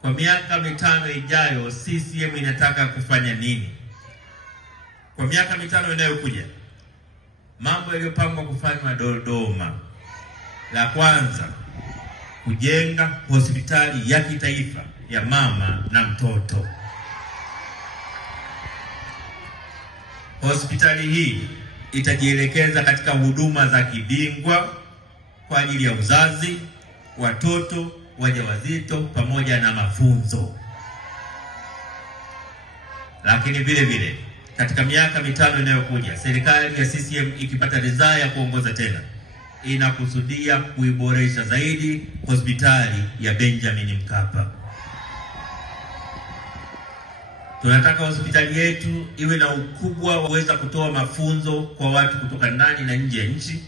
kwa miaka mitano ijayo CCM inataka kufanya nini? Kwa miaka mitano inayokuja, mambo yaliyopangwa kufanywa Dodoma: la kwanza, kujenga hospitali ya kitaifa ya mama na mtoto. Hospitali hii itajielekeza katika huduma za kibingwa kwa ajili ya uzazi, watoto, wajawazito pamoja na mafunzo. Lakini vile vile katika miaka mitano inayokuja, serikali ya CCM ikipata ridhaa ya kuongoza tena, inakusudia kuiboresha zaidi hospitali ya Benjamin Mkapa. Tunataka hospitali yetu iwe na ukubwa wa kuweza kutoa mafunzo kwa watu kutoka ndani na nje ya nchi.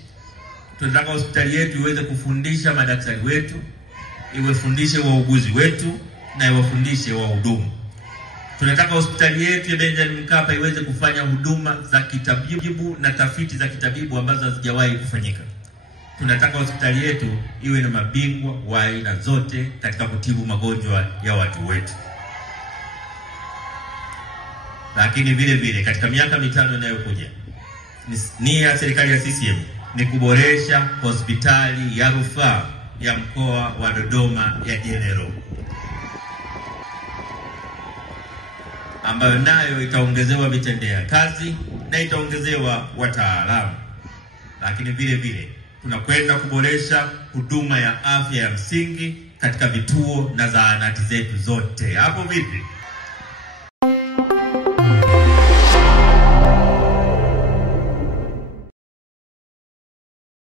Tunataka hospitali yetu iweze kufundisha madaktari wetu, iwafundishe wauguzi wetu na iwafundishe wahudumu. Tunataka hospitali yetu ya Benjamin Mkapa iweze kufanya huduma za kitabibu na tafiti za kitabibu ambazo hazijawahi kufanyika. Tunataka hospitali yetu iwe na mabingwa wa aina zote katika kutibu magonjwa ya watu wetu. Lakini vile vile katika miaka mitano inayokuja, nia ya serikali ya CCM ni kuboresha hospitali ya rufaa ya mkoa wa Dodoma ya General, ambayo nayo itaongezewa vitendea kazi na itaongezewa wataalamu. Lakini vile vile tunakwenda kuboresha huduma ya afya ya msingi katika vituo na zahanati zetu zote. Hapo vipi?